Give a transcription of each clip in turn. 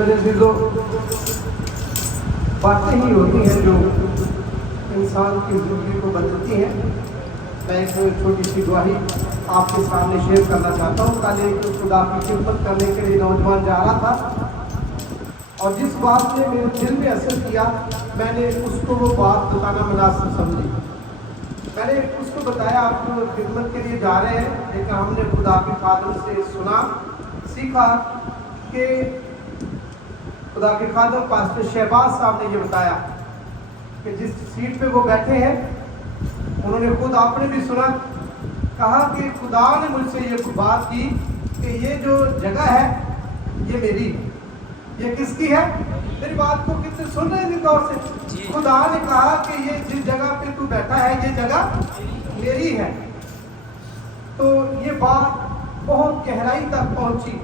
मेरे अज़ीज़ों, बातें ही होती हैं जो इंसान की ज़िंदगी को बदलती हैं। मैं एक छोटी सी गवाही आपके सामने शेयर करना चाहता हूँ। कल एक खुदा की खिदमत करने के लिए नौजवान जा रहा था और जिस बात ने मेरे दिल में असर किया, मैंने उसको वो बात बताना मुनासिब समझी। मैंने उसको बताया, आप खिदमत के लिए जा रहे हैं, लेकिन हमने खुदा के खादम से सुना, सीखा कि खुदा के खादम पास्टर शहबाज साहब ने ये बताया कि जिस सीट पे वो बैठे हैं, उन्होंने खुद आपने भी सुना, कहा कि खुदा ने मुझसे ये बात की कि ये जो जगह है ये मेरी, ये किसकी है? मेरी बात को कितने सुन रहे हैं गौर से? खुदा ने कहा कि ये जिस जगह पे तू बैठा है ये जगह मेरी है। तो ये बात बहुत गहराई तक पहुंची।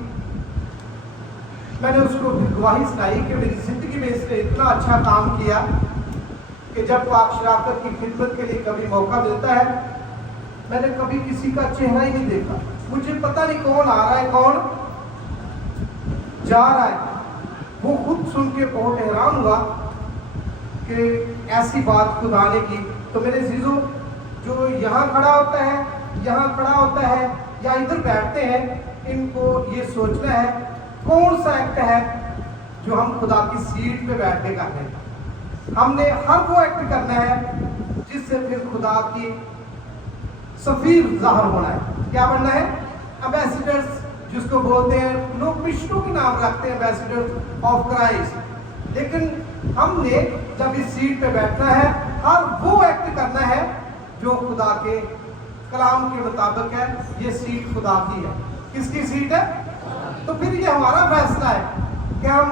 मैंने उसको गवाही सुनाई कि मेरी जिंदगी में इसने इतना अच्छा काम किया कि जब पाक शराकत की खिदमत के लिए कभी मौका मिलता है, मैंने कभी किसी का चेहरा ही नहीं देखा। मुझे पता नहीं कौन आ रहा है, कौन जा रहा है। वो खुद सुन के बहुत हैरान हुआ कि ऐसी बात खुदा ने की। तो मेरे अज़ीज़ों, जो यहाँ खड़ा होता है, यहाँ खड़ा होता है या इधर बैठते हैं, इनको ये सोचना है कौन सा एक्ट है जो हम खुदा की सीट पे बैठ के करते हैं। हमने हर वो एक्ट करना है जिससे फिर खुदा की सफीर ज़ाहिर होना है। क्या बनना है? एम्बेसडर्स, जिसको बोलते हैं लोग, मिशनों के नाम रखते हैं, एम्बेसडर्स ऑफ क्राइस्ट। लेकिन हमने जब इस सीट पे बैठना है, हर वो एक्ट करना है जो खुदा के कलाम के मुताबिक है। ये सीट खुदा की है। किसकी सीट है? तो फिर ये हमारा फैसला है कि हम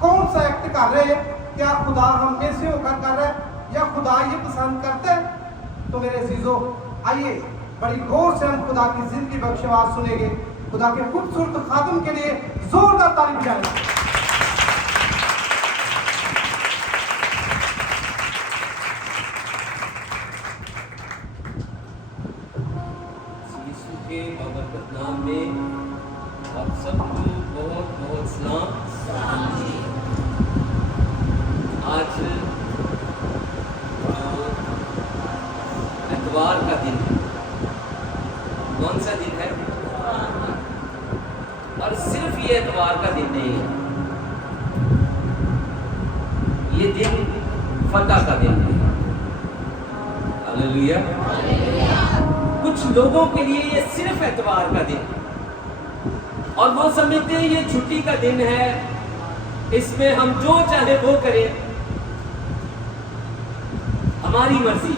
कौन सा एक्ट कर रहे हैं। क्या खुदा हम में से होकर कर रहा है या खुदा ये पसंद करता है? तो मेरे अज़ीज़ों, आइए बड़ी गौर से हम खुदा की जिंदगी बख्श आवाज़ सुनेंगे। खुदा के खूबसूरत खादम के लिए जोरदार ताली बजाएं। यीशु के बाबरकत नाम में आप सबको बहुत बहुत सलाम। आज एतवार का दिन है। कौन सा दिन है? और सिर्फ ये एतवार का दिन नहीं है, ये दिन फतह का दिन है। हालेलुया। कुछ लोगों के लिए ये सिर्फ एतवार का दिन है और वो समझते हैं ये छुट्टी का दिन है, इसमें हम जो चाहे वो करें, हमारी मर्जी,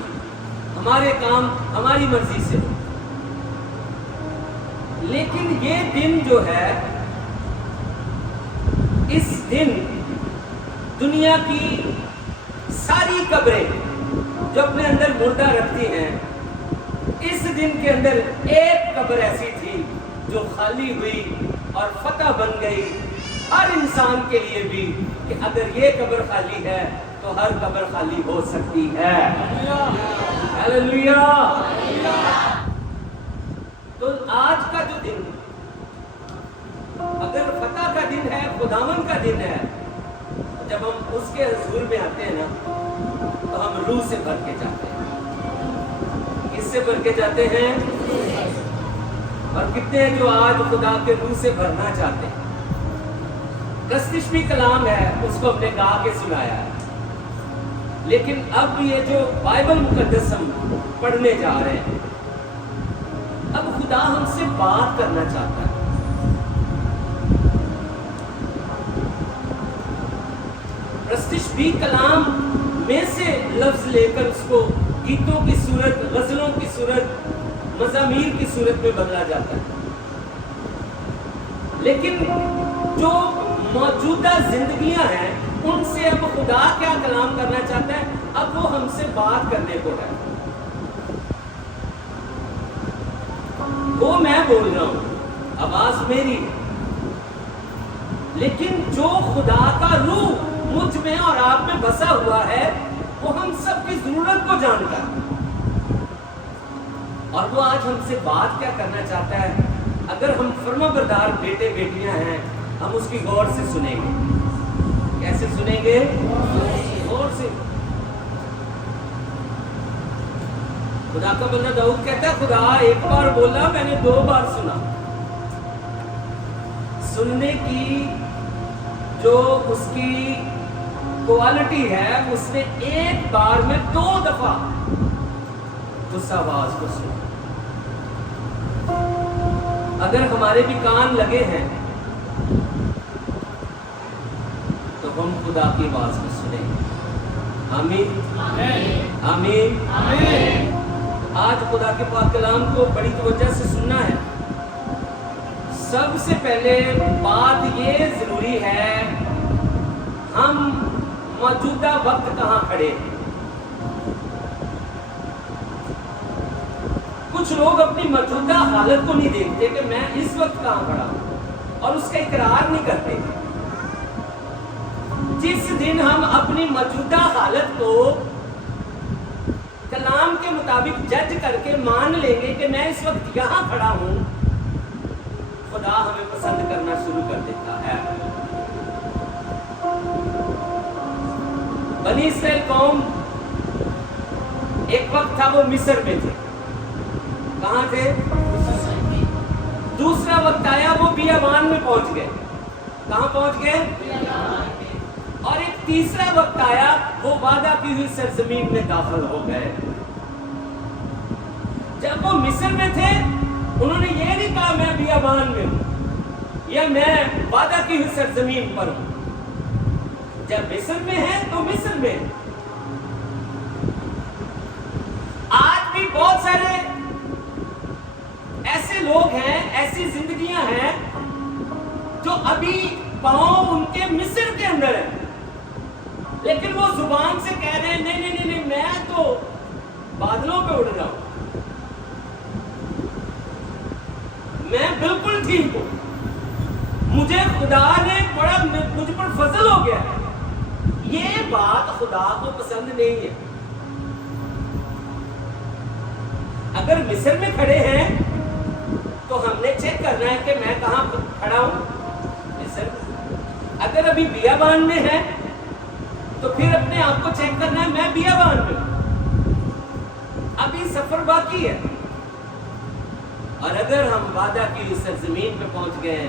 हमारे काम हमारी मर्जी से। लेकिन ये दिन जो है, इस दिन दुनिया की सारी कब्रें जो अपने अंदर मुर्दा रखती हैं, इस दिन के अंदर एक कब्र ऐसी थी जो खाली हुई और फतह बन गई हर इंसान के लिए भी कि अगर ये कब्र खाली है तो हर कब्र खाली हो सकती है। हालेलुया। तो आज का जो दिन, अगर फतह का दिन है, खुदावन का दिन है, जब हम उसके हुजूर में आते हैं ना, तो हम रूह से भर के जाते हैं। किससे भर के जाते हैं? और कितने हैं जो आज खुदा के रूह से भरना चाहते हैं? प्रस्तिश भी कलाम है, उसको हमने गा के सुनाया है। लेकिन अब ये जो बाइबल मुकद्दस हम पढ़ने जा रहे हैं, अब खुदा हमसे बात करना चाहता है। प्रस्तिश भी कलाम में से लफ्ज लेकर उसको गीतों की सूरत, गजलों की सूरत, मज़ामीर की सूरत में बदला जाता है। लेकिन जो मौजूदा जिंदगियां हैं, उनसे अब खुदा क्या कलाम करना चाहता है? अब वो हमसे बात करने को है। वो मैं बोल रहा हूं, आवाज मेरी है, लेकिन जो खुदा का रूह मुझ में और आप में बसा हुआ है, वो हम सबकी जरूरत को जानता है और वो आज हमसे बात क्या करना चाहता है। अगर हम फर्माबरदार बेटे बेटियां हैं, हम उसकी गौर से सुनेंगे। कैसे सुनेंगे? और से। खुदा का बंदा दाऊद कहता है, खुदा एक बार बोला, मैंने 2 बार सुना। सुनने की जो उसकी क्वालिटी है, उसने एक बार में 2 दफा उस आवाज को सुना। अगर हमारे भी कान लगे हैं तो हम खुदा की आवाज को सुनेंगे। आमीन आमीन। आज खुदा के पाक कलाम को बड़ी तवज्जो से सुनना है। सबसे पहले बात ये जरूरी है, हम मौजूदा वक्त कहाँ खड़े हैं। कुछ लोग अपनी मौजूदा हालत को नहीं देखते कि मैं इस वक्त कहाँ खड़ा हूं, और उसका इकरार नहीं करते। जिस दिन हम अपनी मौजूदा हालत को कलाम के मुताबिक जज करके मान लेंगे कि मैं इस वक्त यहाँ खड़ा हूं, खुदा हमें पसंद करना शुरू कर देता है। बनी इस्राएल कौम एक वक्त था वो मिस्र में थे। कहाँ थे? दूसरा वक्त आया वो बियाबान में पहुंच गए। कहाँ पहुंच गए? और एक तीसरा वक्त आया वो वादा की हुई सरजमीन में दाखिल हो गए। जब वो मिस्र में थे, उन्होंने ये नहीं कहा मैं बियाबान में हूं या मैं वादा की हुई सरजमीन पर हूं। जब मिस्र में है तो मिस्र में। आज भी बहुत सारे ऐसे लोग हैं, ऐसी जिंदगियां हैं जो अभी पांव उनके मिस्र के अंदर है, लेकिन वो जुबान से कह रहे हैं नहीं नहीं नहीं, नहीं मैं तो बादलों पे उड़ रहा हूं, मैं बिल्कुल ठीक हूं, मुझे खुदा ने बड़ा मुझ पर फजल हो गया है। ये बात खुदा को पसंद नहीं है। अगर मिस्र में खड़े हैं तो हमने चेक करना है कि मैं कहां खड़ा हूं, मिस्र। अगर अभी बियाबान में है तो फिर अपने आप को चेक करना है मैं बियाबान में हूं, अभी सफर बाकी है। और अगर हम वादा की सरजमीन पे पहुंच गए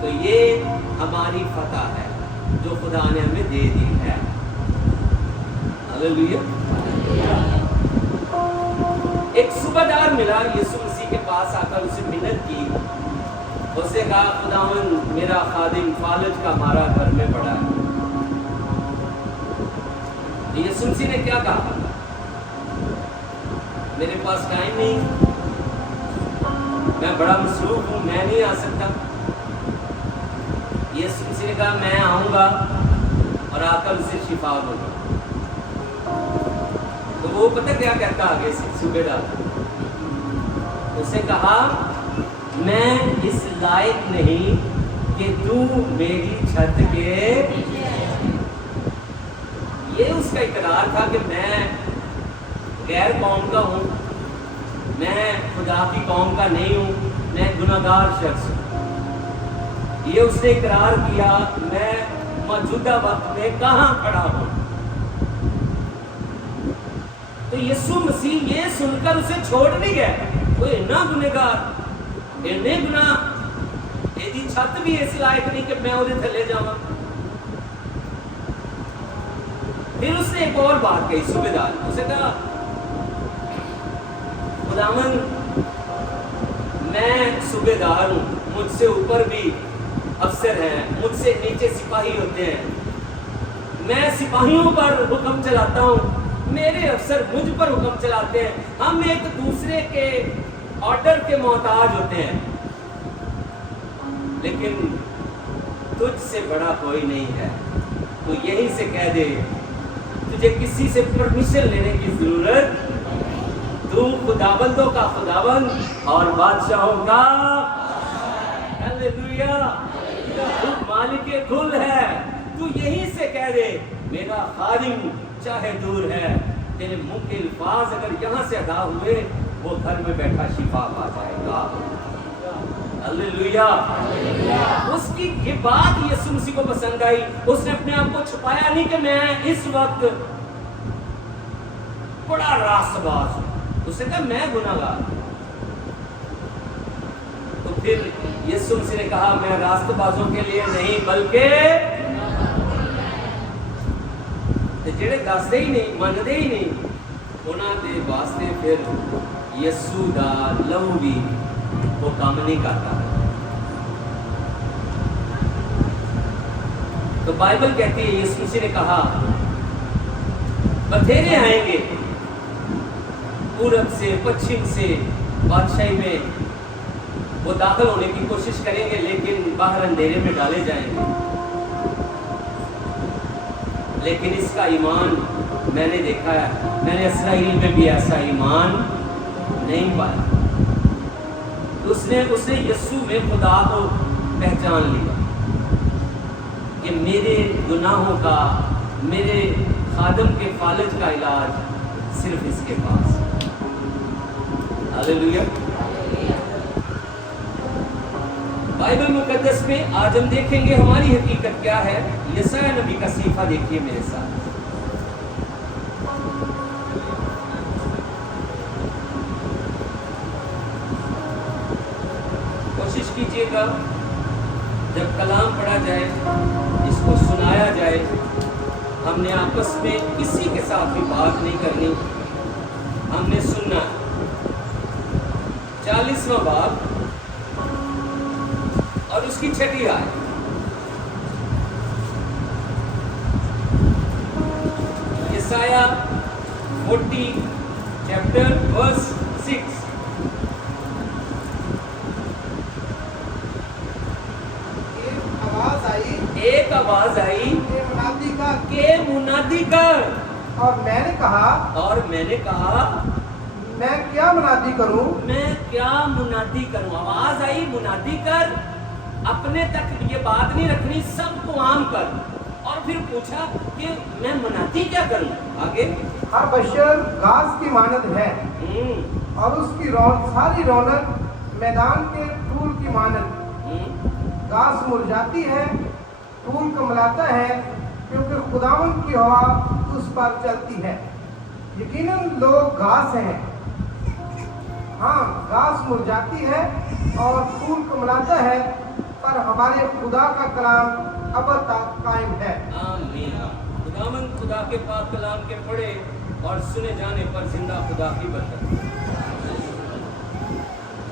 तो ये हमारी फतह है जो खुदा ने हमें दे दी है। हालेलुया। एक सूबेदार मिला यीशु मसीह के पास, आकर उसे मिन्नत की। उसने कहा, खुदावन मेरा खादिम फालज का मारा घर में पड़ा है। यीशु मसीह ने क्या कहा? मेरे पास टाइम नहीं, मैं बड़ा मसरूफ हूं, मैं नहीं आ सकता। यीशु मसीह ने कहा मैं आऊंगा और आकर उसे शिफा दूंगा। तो वो पता क्या कहता आगे से सूबेदार? उसे कहा मैं इस लायक नहीं कि तू मेरी छत के। ये उसका इकरार था कि मैं गैर कौम का हूं, मैं खुदा की कौम का नहीं हूं, मैं गुनाहगार शख्स हूं। ये उसने इकरार किया, मैं मौजूदा वक्त में कहां खड़ा हूं। तो यीशु मसीह ये सुनकर उसे छोड़ नहीं गए। वो इतना गुनहगार, इन्ने गुनाह, एदी छत भी इस लायक नहीं कि मैं उहदे थले जावां। फिर उसने एक और बात कही सूबेदार, उसे कहा खुदावन मैं सूबेदार हूं, मुझसे ऊपर भी अफसर हैं, मुझसे नीचे सिपाही होते हैं, मैं सिपाहियों पर हुक्म चलाता हूं, मेरे अफसर मुझ पर हुक्म चलाते हैं, हम एक दूसरे के ऑर्डर के मोहताज होते हैं, लेकिन तुझसे बड़ा कोई नहीं है। तो यहीं से कह दे, तुझे किसी से परमिशन लेने की जरूरत, तू खुदाबंदों का खुदाबंद और बादशाहों का हालेलुया, तू मालिके कुल है। तू यहीं से कह दे मेरा खादिम चाहे दूर है, तेरे मुंह के अल्फाज अगर यहाँ से अदा हुए वो घर में बैठा शिफा पा जाएगा। हालेलुया। उसकी ये बात यीशु मसीह को पसंद आई। उसने अपने आप को छुपाया नहीं कि मैं इस वक्त बड़ा रास्तबाज हूं। उसने कहा मैं गुनाहगार। तो फिर यीशु मसीह ने कहा मैं रास्तबाजों के लिए नहीं बल्कि ਜਿਹੜੇ ਦੱਸਦੇ ਹੀ ਨਹੀਂ, ਮੰਨਦੇ ਹੀ ਨਹੀਂ, ਉਹਨਾਂ ਦੇ ਵਾਸਤੇ ਫਿਰ ਯਿਸੂ ਦਾ ਲਹੂ ਵੀ ਉਹ ਕੰਮ ਨਹੀਂ करता। तो बाइबल कहती है यीशु मसीह ने कहा बथेरे आएंगे पूरब से पश्चिम से बादशाही में, वो दाखिल होने की कोशिश करेंगे लेकिन बाहर अंधेरे में डाले जाएंगे। लेकिन इसका ईमान मैंने देखा है, मैंने इस्राएल में भी ऐसा ईमान नहीं पाया। उसने यीशु में खुदा को पहचान लिया कि मेरे गुनाहों का, मेरे खादम के फालज का इलाज सिर्फ इसके पास। हालेलुया। बाइबल मुकद्दस में आज हम देखेंगे हमारी हकीकत क्या है। यशायाह नबी का सीफा देखिए मेरे साथ। कोशिश कीजिएगा जब कलाम पढ़ा जाए, इसको सुनाया जाए, हमने आपस में किसी के साथ भी बात नहीं करनी, हमने सुनना। 40वां बाब और उसकी 6वीं आयत। यशायाह 40 चैप्टर वर्स 6। एक आवाज आई के मुनादी कर। और मैंने कहा मैं क्या मुनादी करूं? मैं क्या मुनादी करूं? आवाज आई मुनादी कर। अपने तक ये बात नहीं रखनी, सबको आम कर। और फिर पूछा कि मैं मुनादी क्या करूं? आगे हर बशर घास की मानद है और उसकी सारी रौनक मैदान के फूल की मानद। घास मुरझाती है, फूल कमलाता है, क्योंकि खुदावंद की हवा उस पर चलती है। यकीनन लोग घास हैं, हाँ घास मुरझाती है और फूल कमलाता है, पर हमारे खुदा का कलाम अब तक कायम है। आमीन। खुदावंद खुदा के पाक कलाम के पढ़े और सुने जाने पर जिंदा खुदा की बरकत।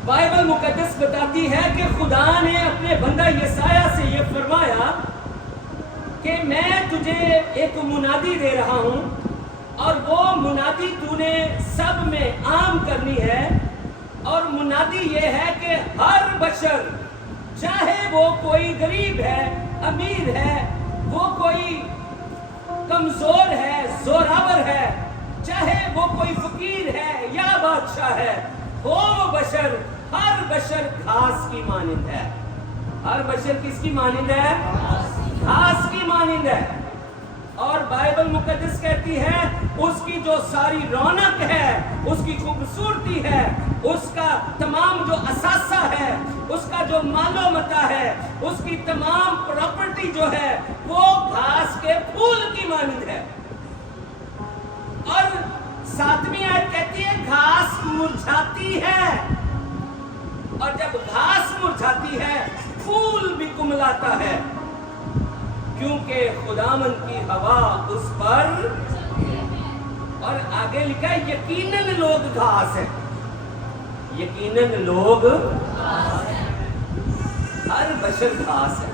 बाइबल मुकद्दस बताती है कि खुदा ने अपने बंदा यशायाह से ये फरमाया कि मैं तुझे एक मुनादी दे रहा हूं और वो मुनादी तूने सब में आम करनी है। और मुनादी ये है कि हर बशर, चाहे वो कोई गरीब है, अमीर है, वो कोई कमजोर है, जोरावर है, चाहे वो कोई फकीर है या बादशाह है, वो बशर, हर बशर घास की मानिंद है। हर बशर किसकी मानिंद है? घास की मानिंद है। और बाइबल मुकद्दस कहती है उसकी जो सारी रौनक है, उसकी खूबसूरती है, उसका तमाम जो असासा है, उसका जो मालो मता है, उसकी तमाम प्रॉपर्टी जो है वो घास के फूल की मानिंद है। और 7वीं आयत कहती है घास मुरझाती है, और जब घास मुरझाती है फूल भी कुमलाता है, क्योंकि खुदावंद की हवा उस पर। और आगे लिखा है यकीनन लोग घास है, यकीनन लोग हर बशर घास है,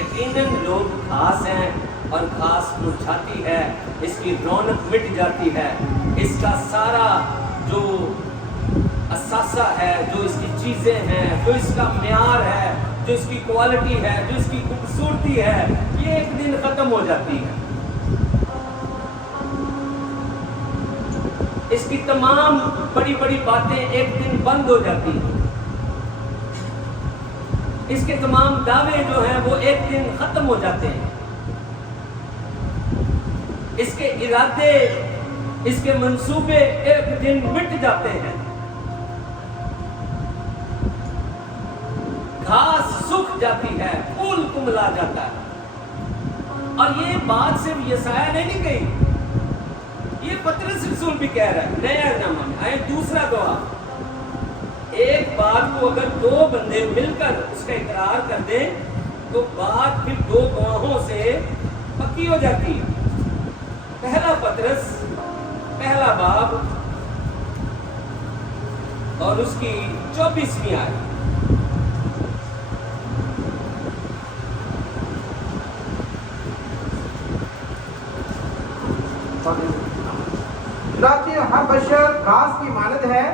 यकीनन लोग घास हैं। और घास मुरझाती है, इसकी रौनक मिट जाती है, इसका सारा जो असासा है, जो इसकी चीजें हैं, जो इसका म्यार है, जो इसकी क्वालिटी है, जो इसकी खूबसूरती है, ये एक दिन खत्म हो जाती है। इसकी तमाम बड़ी बड़ी बातें एक दिन बंद हो जाती हैं। इसके तमाम दावे जो हैं वो एक दिन खत्म हो जाते हैं। इसके इरादे, इसके मंसूबे एक दिन मिट जाते हैं। जाती है, फूल कुमला जाता है। और ये बात सिर्फ यशायाह ने नहीं कही, ये पतरस रसूल भी कह रहा है नया नामा में। आए दूसरा गवाह, एक बात को अगर दो बंदे मिलकर उसका इकरार कर दें तो बात फिर दो गवाहों से पक्की हो जाती है। पहला पतरस पहला बाब और उसकी 24वीं आयत। चुनांचे हर बशर घास की मानद है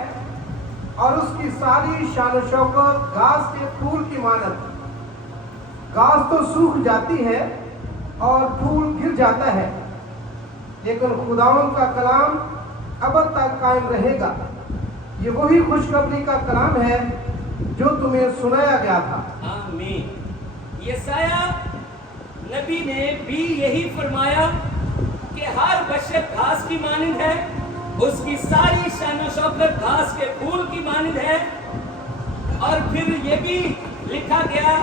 और उसकी सारी शान शौकत घास के फूल की मानद। घास तो सूख जाती है और फूल गिर जाता है, लेकिन खुदावंद का कलाम अब तक कायम रहेगा। ये वही खुशखबरी का कलाम है जो तुम्हें सुनाया गया था। आमीन। यशायाह नबी ने भी यही फरमाया कि हर बशर घास की मानद है, उसकी सारी शान शौकत घास के फूल की मानद है। और फिर ये भी लिखा गया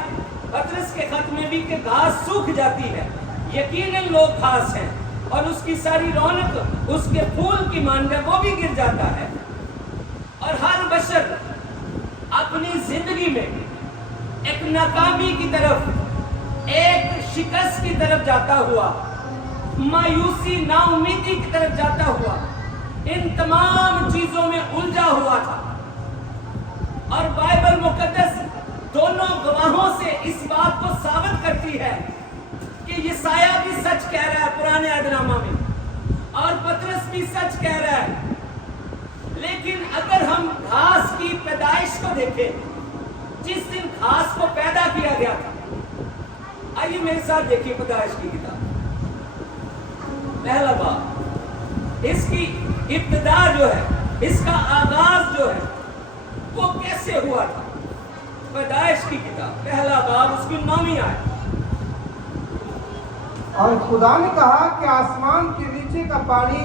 पतरस के खत में भी कि घास सूख जाती है। यकीनन लोग घास हैं और उसकी सारी रौनक उसके फूल की मानद है, वो भी गिर जाता है। और हर बशर अपनी जिंदगी में एक नाकामी की तरफ, एक शिकस्त की तरफ जाता हुआ, मायूसी नाउमीदी की तरफ जाता हुआ, इन तमाम चीजों में उलझा हुआ था। और बाइबल मुकद्दस दोनों गवाहों से इस बात को साबित करती है कि यशायाह भी सच कह रहा है पुराने अहदनामा में, और पतरस भी सच कह रहा है। लेकिन अगर हम घास की पैदाइश को देखें, जिस दिन घास को पैदा किया गया था, आइए मेरे साथ देखिए पैदाइश की किताब पहला बाब। इसकी इब्तिदा जो है, इसका आगाज जो है, वो कैसे हुआ था। पैदाइश की किताब पहला बाब उसकी 9वीं आयत। और खुदा ने कहा कि आसमान के नीचे का पानी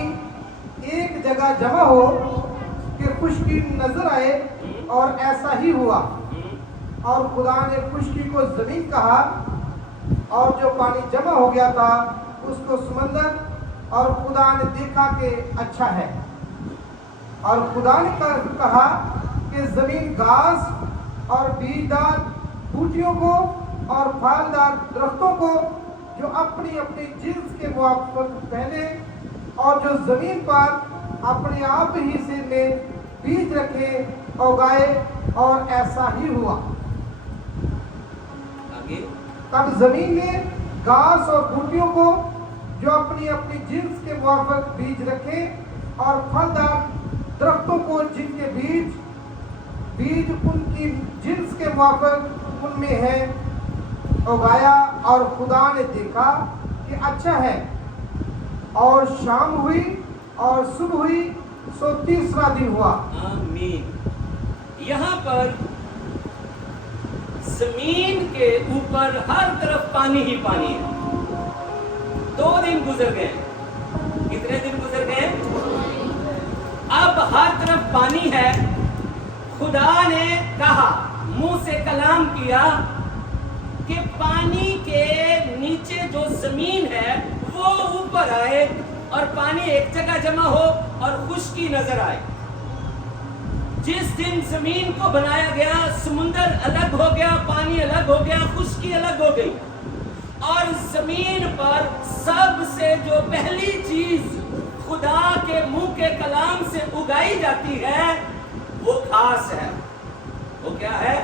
एक जगह जमा हो कि खुश्की नजर आए, और ऐसा ही हुआ। और खुदा ने खुश्की को जमीन कहा, और जो पानी जमा हो गया था उसको समंदर। और खुदा ने देखा कि अच्छा है। और खुदा ने कहा कि जमीन घास और बीजदार बूटियों को और फलदार दरख्तों को जो अपनी अपनी जिन्स के मुआफ़िक पहने, और जो जमीन पर अपने आप ही से में बीज रखे उगाए, और ऐसा ही हुआ। आगे तब जमीन ने घास और बूटियों को जो अपनी अपनी जिन्स के मुआफ़िक बीज रखे, और फलदार दरख्तों को जिनके बीज उनकी जिन्स के मुआफ़िक उनमें है उगाया। और खुदा ने देखा कि अच्छा है। और शाम हुई और सुबह हुई, सो तीसरा दिन हुआ। आमीन। यहाँ पर जमीन के ऊपर हर तरफ पानी ही पानी है। 2 दिन गुजर गए। कितने दिन गुजर गए? अब हर तरफ पानी है। खुदा ने कहा, मुंह से कलाम किया कि पानी के नीचे जो जमीन है वो ऊपर आए, और पानी एक जगह जमा हो और खुश्की नजर आए। जिस दिन जमीन को बनाया गया, समुंदर अलग हो गया, पानी अलग हो गया, खुश्की अलग हो गई। और जमीन पर सबसे जो पहली चीज खुदा के मुंह के कलाम से उगाई जाती है वो घास है। वो क्या है?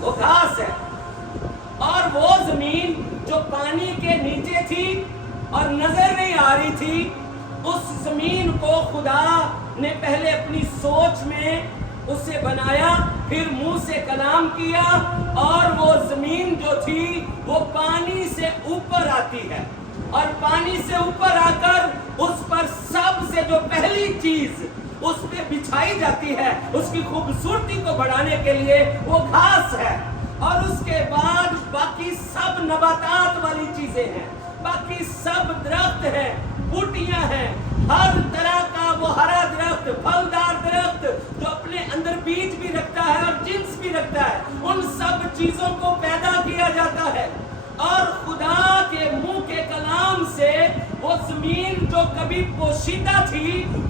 वो घास है। और वो जमीन जो पानी के नीचे थी और नजर नहीं आ रही थी, उस जमीन को खुदा ने पहले अपनी सोच में उसे बनाया, फिर मुंह से कलाम किया, और वो जमीन जो थी वो पानी से ऊपर आती है। और पानी से ऊपर आकर उस पर सबसे जो पहली चीज उस पे बिछाई जाती है, उसकी खूबसूरती को बढ़ाने के लिए, वो घास है। और उसके बाद बाकी सब नबातात वाली चीजें हैं, बाकी सब दरख्त हैं, बूटियां हैं, हर तरह का वो हरा दरख्त, फलदार दरख्त जो अपने अंदर बीज भी रखता है और जिन्स भी रखता है, उन सब चीजों को पैदा किया जाता है। और खुदा के मुंह के कलाम से वो जमीन जो कभी पोशीदा थी,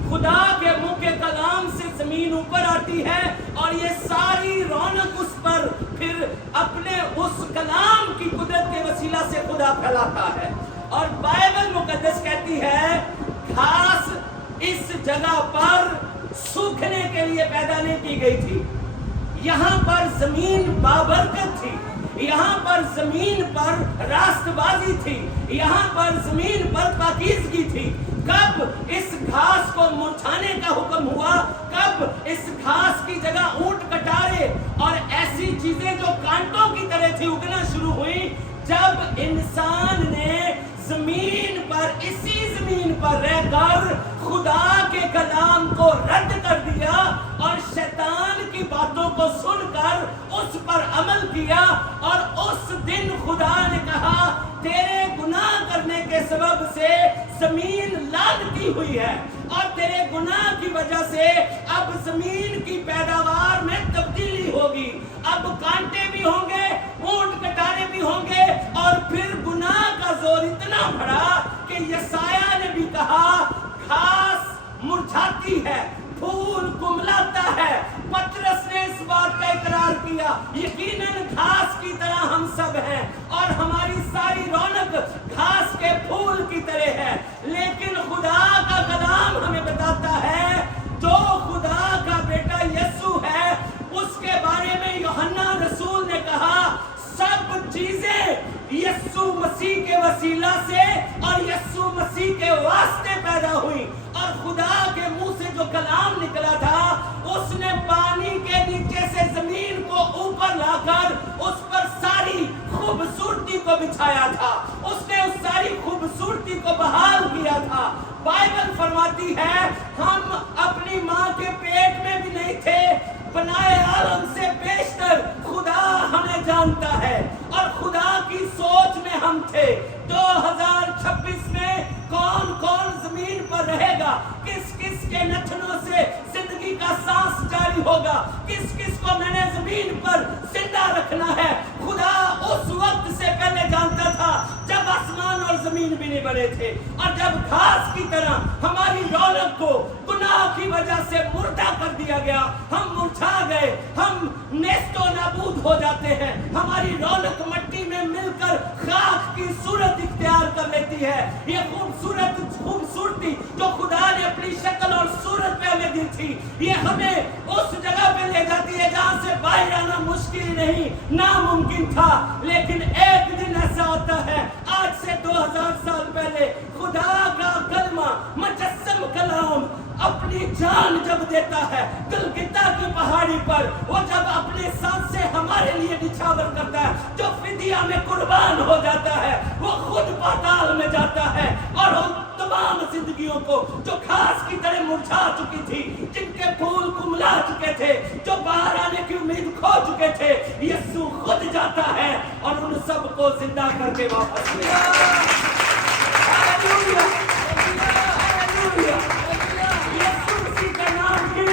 खुदा के मुंह के कलाम से जमीन ऊपर आती है और ये सारी रौनक उस पर फिर अपने उस कलाम की कुदरत के वसीला से खुदा फैलाता है। और बाइबल मुकद्दस कहती है घास इस जगह पर सूखने के लिए पैदा नहीं की गई थी। यहाँ पर जमीन बाबरकत थी, यहाँ पर जमीन पर रास्तबाजी थी, यहाँ पर जमीन पर पाकीज़गी थी। कब इस घास को मुरझाने का हुक्म हुआ, कब इस घास की जगह ऊंट कटारे और ऐसी चीजें जो कांटों की तरह थी उगना शुरू हुई, जब इंसान ने जमीन पर, इसी जमीन पर रहकर खुदा के कलाम को रद्द कर दिया और शैतान की बातों को सुनकर उस पर अमल किया। और उस दिन खुदा ने कहा तेरे गुनाह करने के सबब से जमीन लानती हुई है और तेरे गुनाह की वजह से अब जमीन की पैदावार में तब्दीली होगी। अब कांटे भी होंगे, ऊंट कटारे भी होंगे और फिर गुनाह का जोर इतना बढ़ा कि यसाया ने भी कहा घास मुरझाती है, फूल कुमलाता है। पतरस ने इस बात का इकरार किया, यकीनन घास की तरह हम सब हैं और हमारी सारी रौनक घास के फूल की तरह है। लेकिन खुदा का कलाम हमें बताता है जो खुदा का बेटा यीशु है, उसके बारे में यूहन्ना रसूल ने कहा सब चीजें यीशु मसीह के वसीला से और यीशु मसीह के वास्ते पैदा हुई। और खुदा के मुंह से जो कलाम निकला था, उसने पानी के नीचे से जमीन को ऊपर लाकर उस पर सारी खूबसूरती को बिछाया था, उसने उस सारी खूबसूरती को बहाल किया था। बाइबल फरमाती है हम अपनी माँ के पेट में भी नहीं थे, बनाए आलम से बेशतर खुदा हमें जानता है और खुदा की सोच में हम थे। 2026 में कौन कौन जमीन पर रहेगा, किस किस के नथनों से जिंदगी का सांस जारी होगा, किस किस को मैंने जमीन पर जिंदा रखना है, खुदा उस वक्त से पहले जानता था जब आसमान और जमीन भी नहीं बने थे। और जब घास की तरह हमारी रौनक को गुनाह की वजह से मुर्दा कर दिया गया, हम मुरझा गए, हम नेस्तो नाबूद हो जाते हैं, हमारी रौनक मट्टी में मिलकर खाक की सूरत इख्तियार कर लेती है। ये खूबसूरती जो खुदा ने अपनी शक्ल और सूरत पे हमें दी थी, ये हमें उस जगह पे ले जाती है जहां से बाहर आना मुश्किल नहीं, नामुमकिन था। लेकिन एक दिन ऐसा होता है, आज से 2000 साल पहले खुदा का कलमा मुजस्सम कलाम अपनी जान जब देता है गलगिता की पहाड़ी पर, वो जब अपने सांस से हमारे लिए निछावर करता है, जो फिदिया में कुर्बान हो जाता है, वो खुद पाताल में जाता है और उन तमाम जिंदगियों को जो घास की तरह मुरझा चुकी थी, जिनके फूल कुमला चुके थे, जो बाहर आने की उम्मीद खो चुके थे, यीशु खुद जाता है और उन सबको जिंदा करके वापस ले आता है। हालेलुया, हालेलुया, यीशु मसीह का नाम की।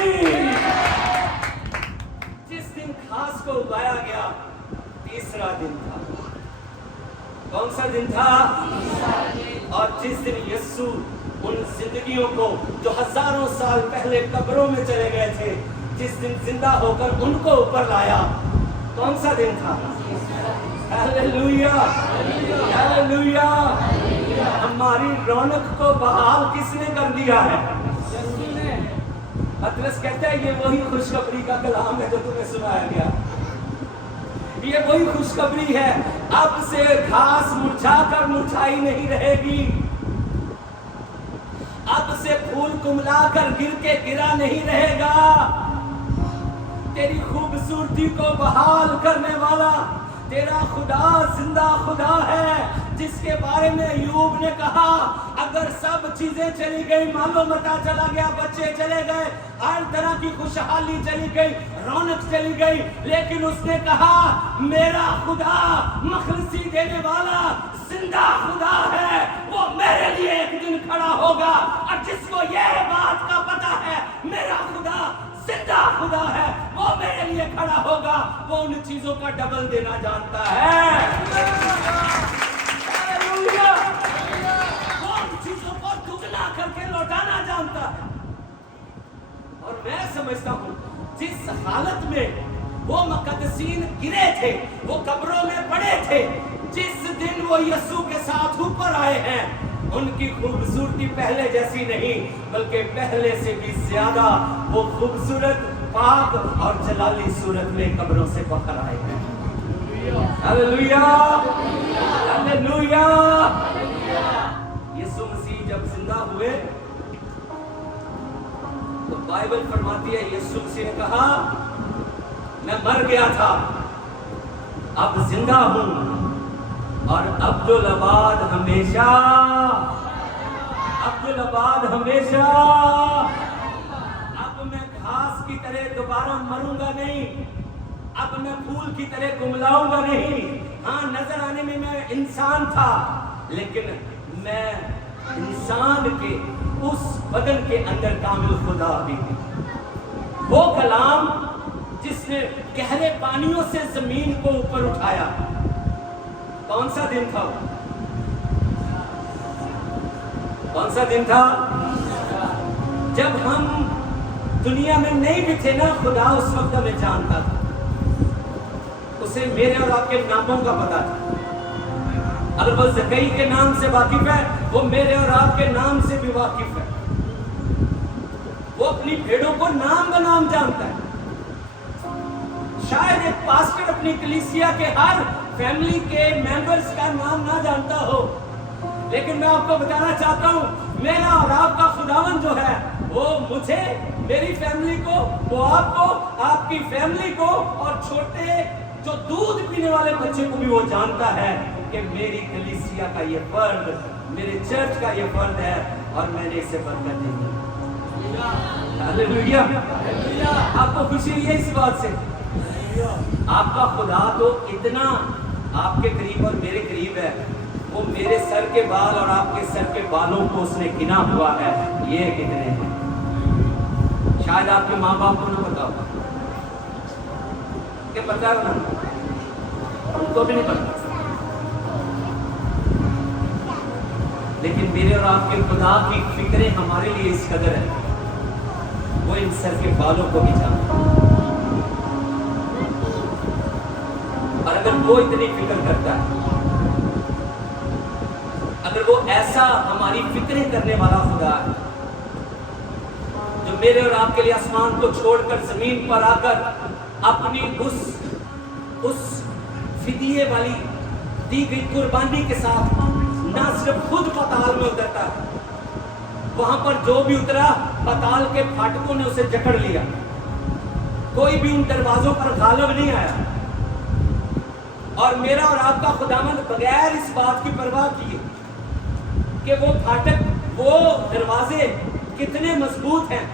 जिस दिन घास को उगाया गया, तीसरा दिन था। कौन सा दिन था? और जिस दिन यीशु उन जिंदगियों को जो हजारों साल पहले कब्रों में चले गए थे, जिस दिन जिंदा होकर उनको ऊपर लाया, कौन सा दिन था? Hallelujah, hallelujah. हमारी रौनक को बहाल किसने कर दिया है? पतरस कहता है ये वही खुशखबरी का कलाम है जो तुम्हें सुनाया गया, ये वही खुशखबरी है। अब से घास मुरझाकर मुरझाई नहीं रहेगी, अब से फूल कुमलाकर गिर के गिरा नहीं रहेगा। तेरी खूबसूरती को बहाल करने वाला तेरा खुदा जिंदा खुदा है, जिसके बारे में अय्यूब ने कहा अगर सब चीजें चली गई, मालो मता चला गया, बच्चे चले गए, हर तरह की खुशहाली चली गई, रौनक चली गई, लेकिन उसने कहा मेरा खुदा मखलसी देने वाला जिंदा खुदा है, वो मैं मेरे लिए एक दिन खड़ा होगा, और जिसको यह बात का पता है मेरा खुदा जिंदा खुदा है, वो मेरे लिए खड़ा होगा, वो उन चीजों का डबल देना जानता है। हालेलुया। वो उन चीजों को दुगना करके लौटाना जानता है। और मैं समझता हूं जिस हालत में वो मुकद्दसीन गिरे थे, वो कब्रों में पड़े थे, जिस दिन वो यीशु के साथ ऊपर आए हैं, उनकी खूबसूरती पहले जैसी नहीं, बल्कि पहले से भी ज्यादा वो खूबसूरत, पाक और जलाली सूरत में कब्रों से बाहर आए हैं। Hallelujah, hallelujah. यीशु मसीह जब जिंदा हुए तो बाइबल फरमाती है, यीशु मसीह ने कहा, मैं मर गया था, अब जिंदा हूं, और अब्दुल-अबाद हमेशा, अब्दुल-अबाद हमेशा। अब मैं घास की तरह दोबारा मरूंगा नहीं, अब मैं फूल की तरह कुमलाऊंगा नहीं। हाँ, नजर आने में मैं इंसान था, लेकिन मैं इंसान के उस बदन के अंदर कामिल खुदा भी हूं। वो कलाम जिसने गहरे पानियों से जमीन को ऊपर उठाया, कौन सा दिन था? कौन सा दिन था? जब हम दुनिया में नहीं भी थे ना, खुदा उस वक्त हमें जानता था, उसे मेरे और आपके नामों का पता था। अगर वो ज़कई के नाम से वाकिफ है, वो मेरे और आपके नाम से भी वाकिफ है। वो अपनी भेड़ों को नाम बनाम जानता है। शायद एक पास्टर अपनी कलीसिया के हर फैमिली के मेंबर्स का नाम ना जानता हो, लेकिन मैं आपको बताना चाहता हूं, मेरा और आपका खुदावन जो है, वो मुझे, मेरी फैमिली को, वो आपको, आपकी फैमिली को, और छोटे जो दूध पीने वाले बच्चे को भी वो जानता है कि मेरी कलीसिया का ये फर्द, मेरे चर्च का ये फर्द है, और मैंने इसे बरकत दी। हालेलुया। आपको खुशी है इस बात से? आपका खुदा तो इतना आपके करीब और मेरे करीब है, वो मेरे सर के बाल और आपके सर के बालों को उसने गिना हुआ है, ये कितने हैं। शायद आपके माँ बाप को ना पता होगा, क्या पता है ना, उनको भी नहीं पता, लेकिन मेरे और आपके खुदा की फिक्रें हमारे लिए इस कदर है, वो इन सर के बालों को भी जानता है। और अगर वो इतनी फिक्र करता है, अगर वो ऐसा हमारी फिक्रें करने वाला खुदा है, जो मेरे और आपके लिए आसमान को छोड़कर जमीन पर आकर अपनी उस फिदिये वाली दी गई कुर्बानी के साथ ना सिर्फ खुद पताल में उतरता है, वहां पर जो भी उतरा पताल के फाटकों ने उसे जकड़ लिया, कोई भी उन दरवाजों पर गालिब नहीं आया। और मेरा और आपका खुदावंद बगैर इस बात की परवाह किए कि वो फाटक, वो दरवाजे कितने मजबूत हैं,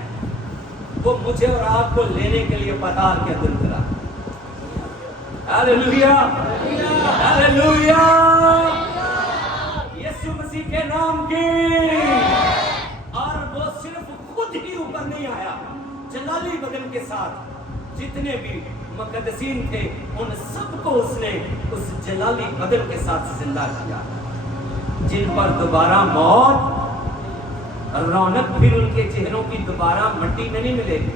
वो मुझे और आपको लेने के लिए पताल के अंदर उतरा। हालेलुया, हालेलुया, यीशु मसीह के नाम की। और वो सिर्फ खुद ही ऊपर नहीं आया, जलाली बदन के साथ जितने भी मुकद्दसीन थे, उन सबको उसने उस जलाली बदन के साथ जिंदा किया, जिन पर दोबारा मौत, रौनक फिर उनके चेहरों की दोबारा मिट्टी में नहीं मिलेगी,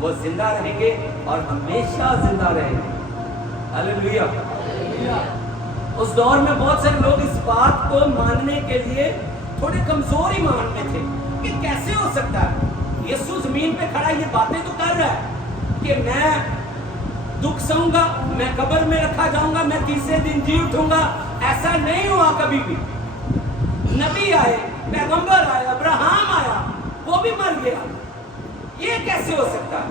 वो जिंदा रहेंगे और हमेशा जिंदा रहेंगे। हालेलुया। उस दौर में बहुत सारे लोग इस बात को मानने के लिए थोड़े कमजोर ईमान में थे कि कैसे हो सकता है, यीशु जमीन पे खड़ा ये बातें तो कर रहा है कि मैं दुख सहूंगा, मैं कब्र में रखा जाऊंगा, मैं तीसरे दिन जी उठूंगा। ऐसा नहीं हुआ कभी भी। नबी आए, पैगंबर आया, अब्राहम आया, वो भी मर गया। ये कैसे हो सकता है?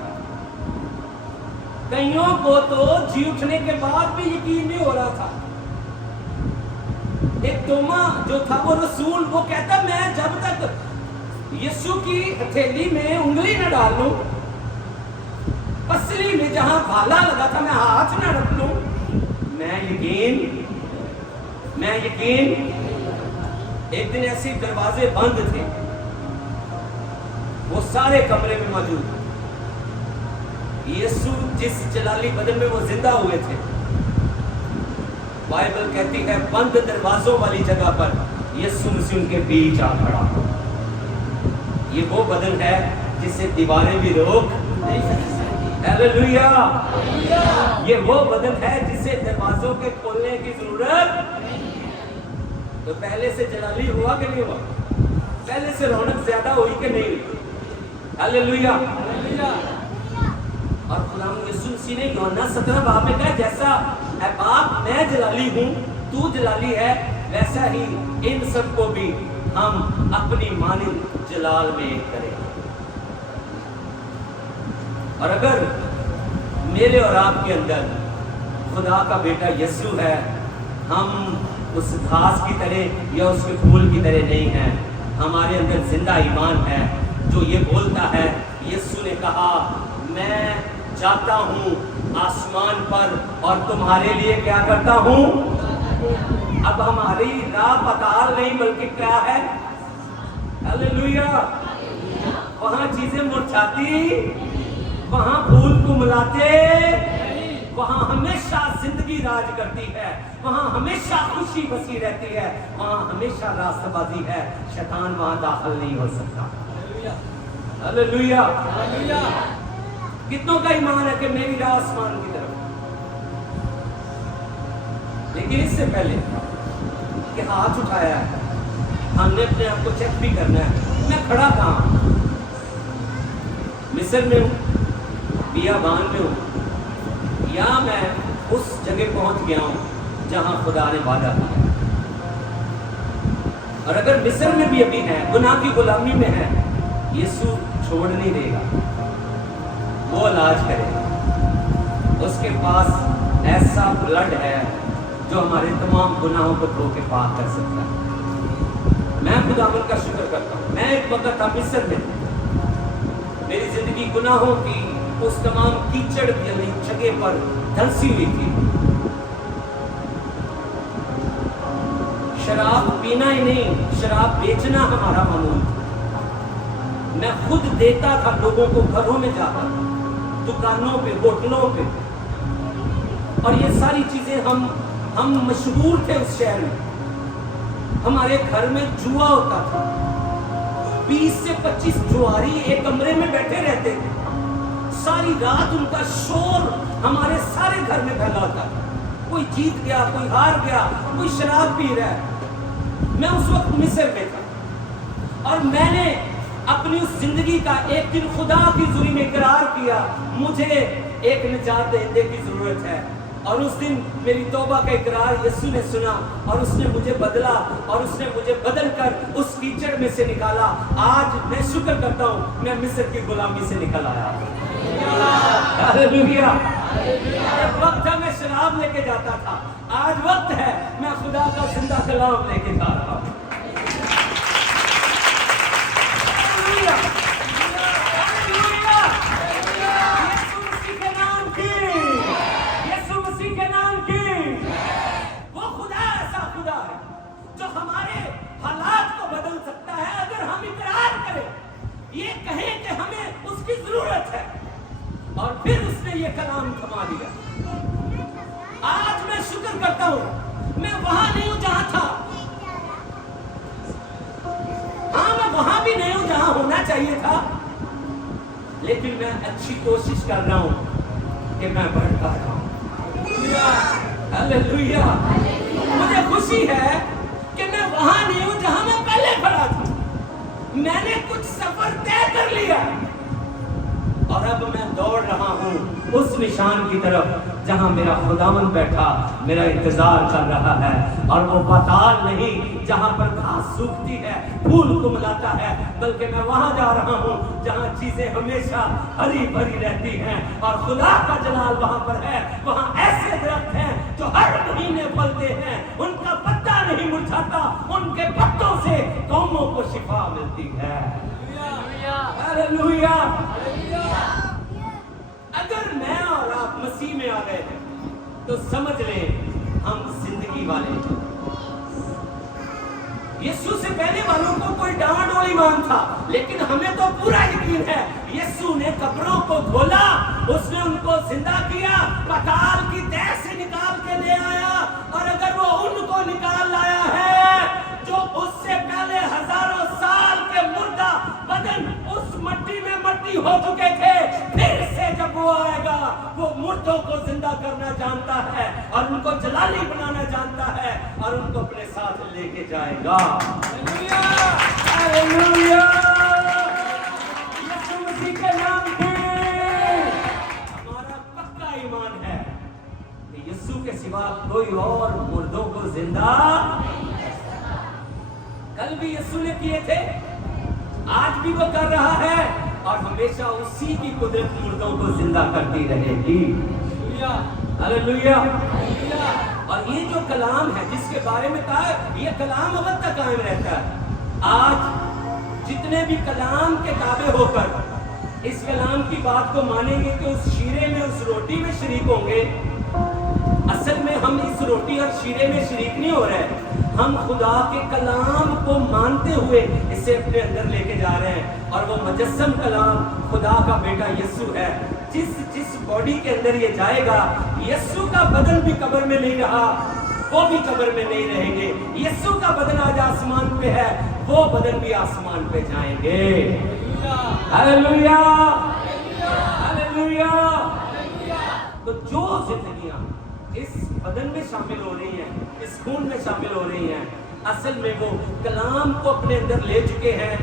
कईयों को तो जी उठने के बाद भी यकीन नहीं हो रहा था। एक तोमा जो था वो रसूल, वो कहता मैं जब तक यीशु की हथेली में उंगली न डाल लूं, पसली में जहां भाला लगा था मैं हाथ न रख लूं, मैं यकीन एक दिन ऐसे दरवाजे बंद थे, वो सारे कमरे में मौजूद। यीशु जिस जलाली बदन में वो जिंदा हुए थे, बाइबल कहती है बंद दरवाजों वाली जगह पर यीशु मसीह उनके बीच आ खड़ा। ये वो बदन है जिसे दीवारें भी रोक नहीं सकती। हालेलुया। ये वो बदन है जिसे दरवाजों के खोलने की जरूरत। तो पहले से जलाली हुआ कि नहीं हुआ? पहले से रौनक ज्यादा हुई कि नहीं हुई? हालेलुया। और खुदावंद यीशु मसीह ने यूहन्ना 17 बाब में कहा, जैसा है बाप मैं जलाली हूं, तू जलाली है, वैसा ही इन सबको भी हम अपनी मानिंद जलाल में करें। और अगर मेरे और आपके अंदर खुदा का बेटा यीशु है, हम उस घास की तरह या उसके फूल की तरह नहीं है। हमारे अंदर जिंदा ईमान है जो ये बोलता है, यीशु ने कहा मैं जाता हूँ आसमान पर और तुम्हारे लिए क्या करता हूँ। अब हमारी राह पताल नहीं बल्कि क्या है? हालेलुया। वहां चीजें मुरझाती, वहां फूल कुमलाते, वहां हमेशा जिंदगी राज करती है, वहां हमेशा खुशी बसी रहती है, वहां हमेशा रास्तबाजी है, शैतान वहां दाखिल नहीं हो सकता। हालेलुया। कितनों का ईमान है कि मेरी राह आसमान की तरफ? लेकिन इससे पहले कि हाथ उठाया है, हमने अपने आप को चेक भी करना है, मैं खड़ा कहां? मिस्र में हूं, बियाबान में हूं, या मैं उस जगह पहुंच गया हूं जहां खुदा ने वादा किया? और अगर मिस्र में भी अभी है, गुनाह की गुलामी में है, यीशु छोड़ नहीं देगा, वो इलाज करेगा। उसके पास ऐसा ब्लड है जो हमारे तमाम गुनाहों को धो के पाक कर सकता है। मैं खुदावंद का शुक्र करता हूँ। मैं एक वक्त था मिस्र में, मेरी जिंदगी गुनाहों की उस तमाम कीचड़ वाली जगह पर धंसी हुई थी। शराब पीना ही नहीं, शराब बेचना हमारा मामूल था। मैं खुद देता था लोगों को, घरों में जाकर, दुकानों पे, होटलों पे, और ये सारी चीजें हम मशहूर थे उस शहर में। हमारे घर में जुआ होता था, 20 से 25 जुआरी एक कमरे में बैठे रहते थे, सारी रात उनका शोर हमारे सारे घर में फैला होता था। कोई जीत गया, कोई हार गया, कोई शराब पी रहा है। मैं उस वक्त मिस्र में था और मैंने अपनी उस जिंदगी का एक दिन खुदा की हुजूरी में इकरार किया, मुझे एक निजात देने की जरूरत है। और उस दिन मेरी तौबा का इकरार यीशु ने सुना और उसने मुझे बदला और उसने मुझे बदल कर उस कीचड़ में से निकाला। आज मैं शुक्र करता हूँ, मैं मिस्र की गुलामी से निकल आया। हालेलुया। एक वक्त था मैं शराब लेके जाता था, आज वक्त है मैं खुदा का जिंदा कलाम लेके जा रहा हूँ। ये कहें कि हमें उसकी जरूरत है और फिर उसने ये कलाम थमा दिया। आज मैं शुक्र करता हूं, मैं वहां नहीं हूं जहां था। हाँ, मैं वहां भी नहीं हूं जहां होना चाहिए था, लेकिन मैं अच्छी कोशिश कर रहा हूं कि मैं बढ़ता रहूं। हालेलुया। मुझे खुशी है कि मैं वहां नहीं हूं जहां मैं पहले खड़ा था। मैंने कुछ सफर तय कर लिया और अब मैं दौड़ रहा हूं उस निशान की तरफ जहां मेरा खुदावंद बैठा मेरा इंतजार कर रहा है। और वो पाताल नहीं जहां पर घास सूखती है, फूल कुमलाता है, बल्कि मैं वहां जा रहा हूं जहां चीजें हमेशा हरी भरी रहती हैं और खुदा का जलाल वहां पर है। वहां ऐसे दरख्त हैं जो हर महीने फलते हैं, उनका पत्ता नहीं मुरझाता, उनके पत्तों से कौमों को शिफा मिलती है। हालेलुया। अगर मैं और आप मसीह में आ गए हैं तो समझ लें हम जिंदगी वाले हैं। यीशु से को ईमान था, लेकिन हमें तो पूरा यकीन है यीशु ने कब्रों को खोला, उसने उनको जिंदा किया, पाताल की तह से निकाल के ले आया। और अगर वो उनको निकाल लाया है जो उससे पहले हजारों साल के मुर्दा बदन उस मट्टी में मट्टी हो चुके थे, फिर से जब वो आएगा वो मुर्दों को जिंदा करना जानता है और उनको जलाली बनाना जानता है और उनको अपने साथ लेके जाएगा। हालेलुया, हालेलुया, यीशु मसीह के नाम पे हमारा पक्का ईमान है कि यीशु के सिवा कोई और मुर्दों को जिंदा कल भी यीशु ने किए थे, आज भी वो कर रहा है और हमेशा उसी की कुदरत मुर्दों को जिंदा करती रहेगी। हालेलुया। और ये जो कलाम है जिसके बारे में कहा, ये कलाम अब तक कायम रहता है। आज जितने भी कलाम के ताबे होकर इस कलाम की बात को मानेंगे कि उस शीरे में, उस रोटी में शरीक होंगे, असल में हम इस रोटी और शीरे में शरीक नहीं हो रहे, हम खुदा के कलाम को मानते हुए इसे अपने अंदर लेके जा रहे हैं। और वो मुजस्सम कलाम खुदा का बेटा यीशु है। जिस बॉडी के अंदर ये जाएगा, यीशु का बदन भी कब्र में नहीं रहा, वो भी कब्र में नहीं रहेंगे। यीशु का बदन आज आसमान पे है, वो बदन भी आसमान पे जाएंगे। Hallelujah, hallelujah. तो जो जिंदगियां इस बदन में शामिल हो रही हैं, इस खून में शामिल हो रही हैं, असल में वो कलाम को अपने अंदर ले चुके हैं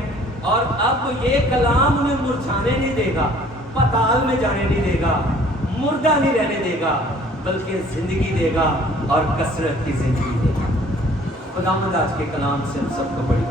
और अब ये कलाम उन्हें मुरझाने नहीं देगा, पाताल में जाने नहीं देगा, मुर्दा नहीं रहने देगा, बल्कि जिंदगी देगा और कसरत की जिंदगी देगा। खुदावंद आज के कलाम से हम सबको बड़ी